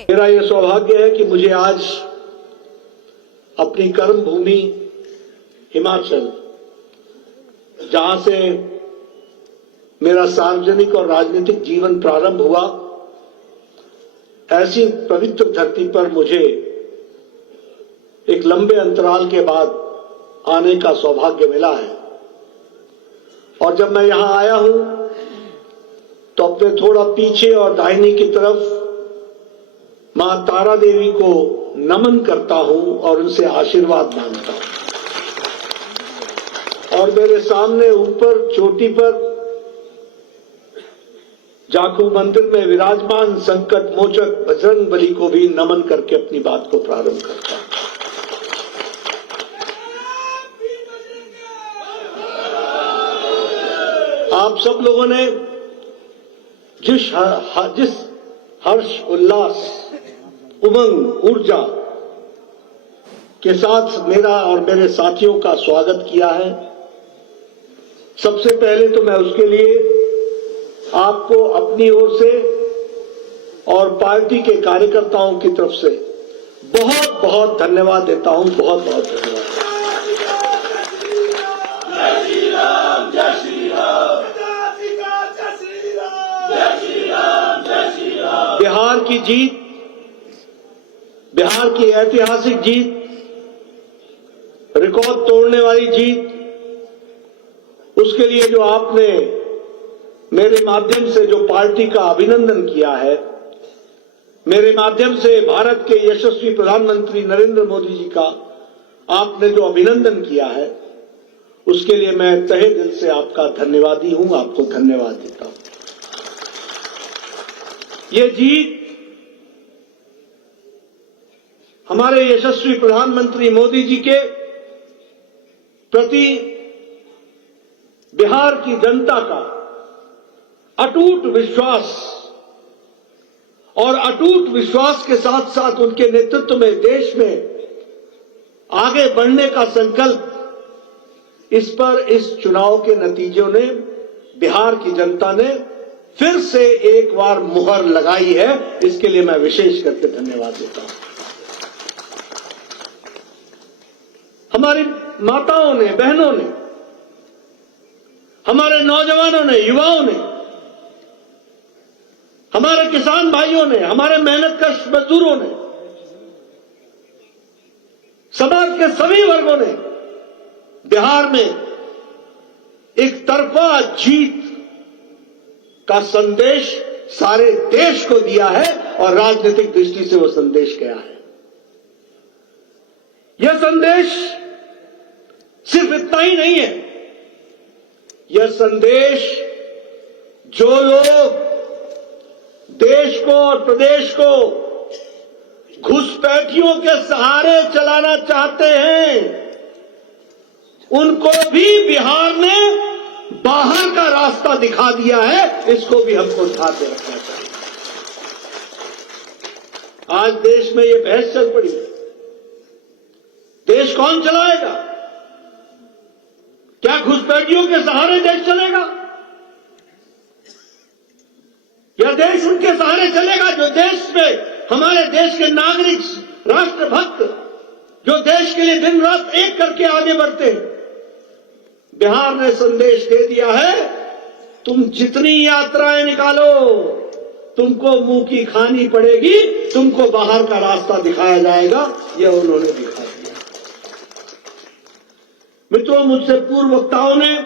मेरा यह सौभाग्य है कि मुझे आज अपनी कर्म भूमि हिमाचल, जहां से मेरा सार्वजनिक और राजनीतिक जीवन प्रारंभ हुआ, ऐसी पवित्र धरती पर मुझे एक लंबे अंतराल के बाद आने का सौभाग्य मिला है। और जब मैं यहां आया हूं तो अपने थोड़ा पीछे और दाहिने की तरफ मां तारा देवी को नमन करता हूं और उनसे आशीर्वाद मांगता हूं। और मेरे सामने ऊपर चोटी पर जाखू मंदिर में विराजमान संकट मोचक बजरंगबली को भी नमन करके अपनी बात को प्रारंभ करता हूं। आप सब लोगों ने जिस हर्ष उल्लास उमंग ऊर्जा के साथ मेरा और मेरे साथियों का स्वागत किया है, सबसे पहले तो मैं उसके लिए आपको अपनी ओर से और पार्टी के कार्यकर्ताओं की तरफ से बहुत बहुत धन्यवाद देता हूं। बहुत बहुत धन्यवाद। बिहार की जीत, बिहार की ऐतिहासिक जीत, रिकॉर्ड तोड़ने वाली जीत, उसके लिए जो आपने मेरे माध्यम से जो पार्टी का अभिनंदन किया है, मेरे माध्यम से भारत के यशस्वी प्रधानमंत्री नरेंद्र मोदी जी का आपने जो अभिनंदन किया है, उसके लिए मैं तहे दिल से आपका धन्यवादी हूं, आपको धन्यवाद देता हूं। ये जीत हमारे यशस्वी प्रधानमंत्री मोदी जी के प्रति बिहार की जनता का अटूट विश्वास और अटूट विश्वास के साथ साथ उनके नेतृत्व में देश में आगे बढ़ने का संकल्प, इस पर इस चुनाव के नतीजों ने, बिहार की जनता ने फिर से एक बार मुहर लगाई है। इसके लिए मैं विशेष करके धन्यवाद देता हूं। हमारी माताओं ने, बहनों ने, हमारे नौजवानों ने, युवाओं ने, हमारे किसान भाइयों ने, हमारे मेहनतकश मजदूरों ने, समाज के सभी वर्गों ने बिहार में एक तरफा जीत का संदेश सारे देश को दिया है और राजनीतिक दृष्टि से वो संदेश गया है। यह संदेश सिर्फ इतना ही नहीं है, यह संदेश जो लोग देश को और प्रदेश को घुसपैठियों के सहारे चलाना चाहते हैं, उनको भी बिहार ने बाहर का रास्ता दिखा दिया है। इसको भी हमको ध्यान में रखना चाहिए। आज देश में यह बहस चल पड़ी है, देश कौन चलाएगा? क्या घुसपैठियों के सहारे देश चलेगा, या देश उनके सहारे चलेगा जो देश में हमारे देश के नागरिक, राष्ट्रभक्त, जो देश के लिए दिन रात एक करके आगे बढ़ते हैं? बिहार ने संदेश दे दिया है, तुम जितनी यात्राएं निकालो, तुमको मुंह की खानी पड़ेगी, तुमको बाहर का रास्ता दिखाया जाएगा। यह उन्होंने दिखा दिया। मित्रों, मुझसे पूर्व वक्ताओं ने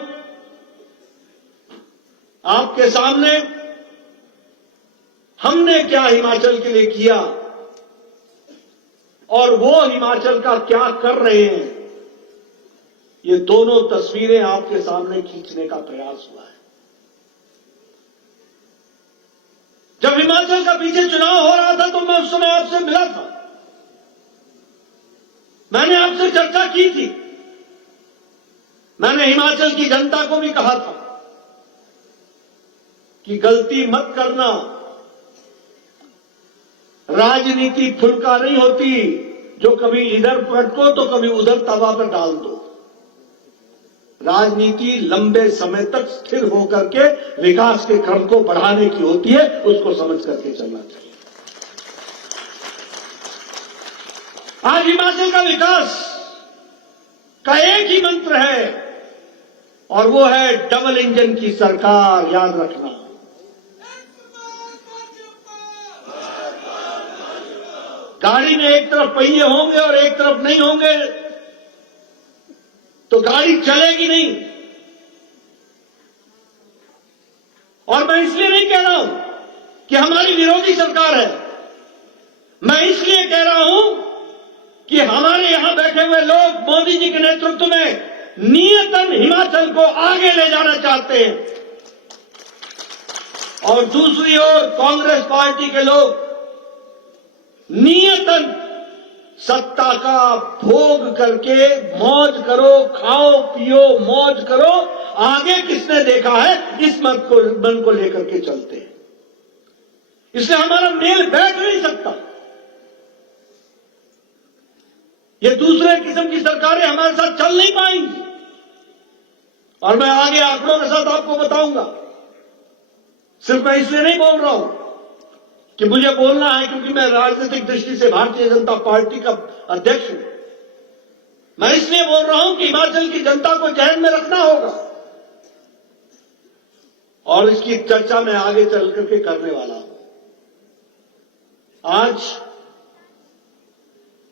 आपके सामने हमने क्या हिमाचल के लिए किया और वो हिमाचल का क्या कर रहे हैं, ये दोनों तस्वीरें आपके सामने खींचने का प्रयास हुआ है। जब हिमाचल का पीछे चुनाव हो रहा था तो मैं उस समय आपसे मिला था, मैंने आपसे चर्चा की थी। मैंने हिमाचल की जनता को भी कहा था कि गलती मत करना, राजनीति फुलका नहीं होती जो कभी इधर पटको तो कभी उधर तवा पर डाल दो। राजनीति लंबे समय तक स्थिर होकर के विकास के क्रम को बढ़ाने की होती है, उसको समझ करके चलना चाहिए। आज हिमाचल का विकास का एक ही मंत्र है और वो है डबल इंजन की सरकार। याद रखना, गाड़ी में एक तरफ पहिए होंगे और एक तरफ नहीं होंगे तो गाड़ी चलेगी नहीं। और मैं इसलिए नहीं कह रहा हूं कि हमारी विरोधी सरकार है, मैं इसलिए कह रहा हूं कि हमारे यहां बैठे हुए लोग मोदी जी के नेतृत्व में नियतन हिमाचल को आगे ले जाना चाहते हैं और दूसरी ओर कांग्रेस पार्टी के लोग नियतन सत्ता का भोग करके मौज करो, खाओ पियो, मौज करो, आगे किसने देखा है, इस मन को लेकर के चलते हैं। इसलिए हमारा मेल बैठ नहीं सकता। ये दूसरे किस्म की सरकारें हमारे साथ चल नहीं पाएंगी और मैं आगे आंकड़ों के साथ आपको बताऊंगा। सिर्फ मैं इसलिए नहीं बोल रहा हूं कि मुझे बोलना है क्योंकि मैं राजनीतिक दृष्टि से भारतीय जनता पार्टी का अध्यक्ष हूं। मैं इसलिए बोल रहा हूं कि हिमाचल की जनता को जहन में रखना होगा और इसकी चर्चा मैं आगे चल करके करने वाला हूं। आज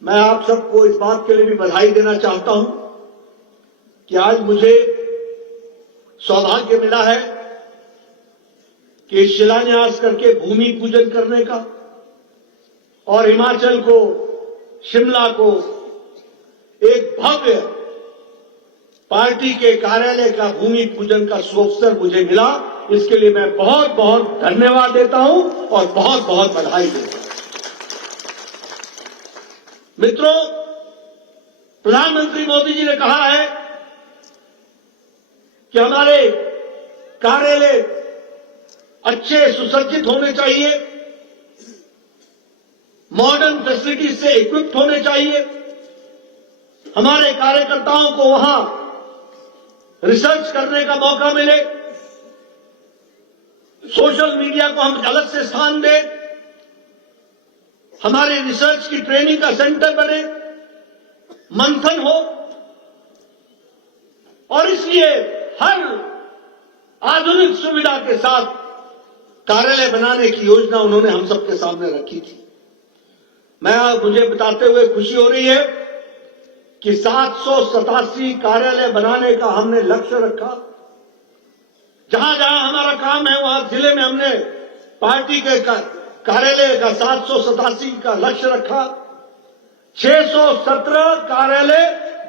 मैं आप सबको इस बात के लिए भी बधाई देना चाहता हूं कि आज मुझे सौभाग्य मिला है कि शिलान्यास करके भूमि पूजन करने का और हिमाचल को, शिमला को एक भव्य पार्टी के कार्यालय का भूमि पूजन का सुअवसर मुझे मिला। इसके लिए मैं बहुत बहुत धन्यवाद देता हूं और बहुत बहुत बधाई देता हूं। मित्रों, प्रधानमंत्री मोदी जी ने कहा है कि हमारे कार्यालय अच्छे सुसज्जित होने चाहिए, मॉडर्न फैसिलिटीज से इक्विप्ड होने चाहिए, हमारे कार्यकर्ताओं को वहां रिसर्च करने का मौका मिले, सोशल मीडिया को हम अलग से स्थान दें, हमारे रिसर्च की ट्रेनिंग का सेंटर बने, मंथन हो और इसलिए हर आधुनिक सुविधा के साथ कार्यालय बनाने की योजना उन्होंने हम सबके सामने रखी थी। मुझे बताते हुए खुशी हो रही है कि 787 कार्यालय बनाने का हमने लक्ष्य रखा। जहां जहां हमारा काम है वहां जिले में हमने पार्टी के कार्यालय का 787 का लक्ष्य रखा। 617 कार्यालय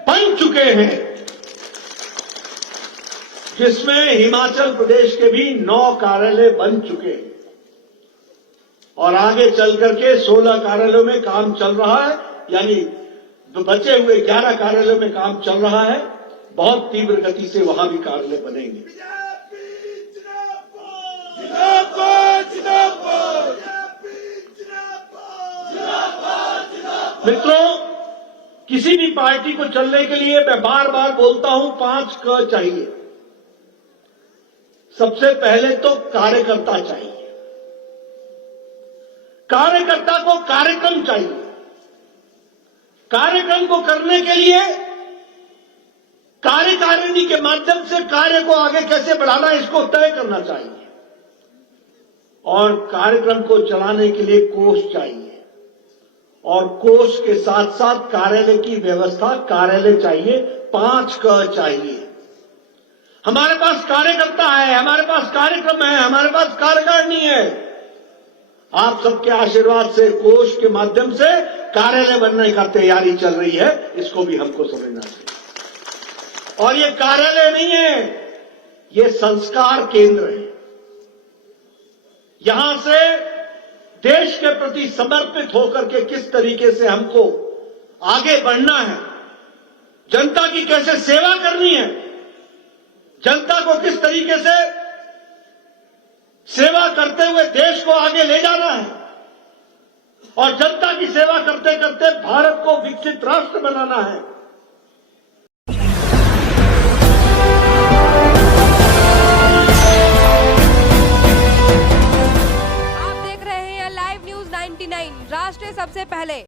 बन चुके हैं जिसमें हिमाचल प्रदेश के भी 9 कार्यालय बन चुके हैं और आगे चल करके 16 कार्यालयों में काम चल रहा है, यानी बचे हुए 11 कार्यालयों में काम चल रहा है। बहुत तीव्र गति से वहां भी कार्यालय बनेंगे। मित्रों, किसी भी पार्टी को चलने के लिए मैं बार बार बोलता हूं 5 क चाहिए। सबसे पहले तो कार्यकर्ता चाहिए, कार्यकर्ता को कार्यक्रम चाहिए। कार्यक्रम को करने के लिए कार्यकारिणी के माध्यम से कार्य को आगे कैसे बढ़ाना इसको तय करना चाहिए और कार्यक्रम को चलाने के लिए कोष चाहिए और कोष के साथ साथ कार्यालय की व्यवस्था, कार्यालय चाहिए। 5 क चाहिए। हमारे पास कार्यकर्ता है, हमारे पास कार्यक्रम है, हमारे पास कार्यकारिणी है। आप सबके आशीर्वाद से कोष के माध्यम से कार्यालय बनने का तैयारी चल रही है, इसको भी हमको समझना चाहिए। और ये कार्यालय नहीं है, ये संस्कार केंद्र है। यहां से देश के प्रति समर्पित होकर के किस तरीके से हमको आगे बढ़ना है, जनता की कैसे सेवा करनी है, जनता को किस तरीके से सेवा करते हुए देश को आगे ले जाना है और जनता की सेवा करते करते भारत को विकसित राष्ट्र बनाना है। आप देख रहे हैं लाइव न्यूज 99, राष्ट्र सबसे पहले।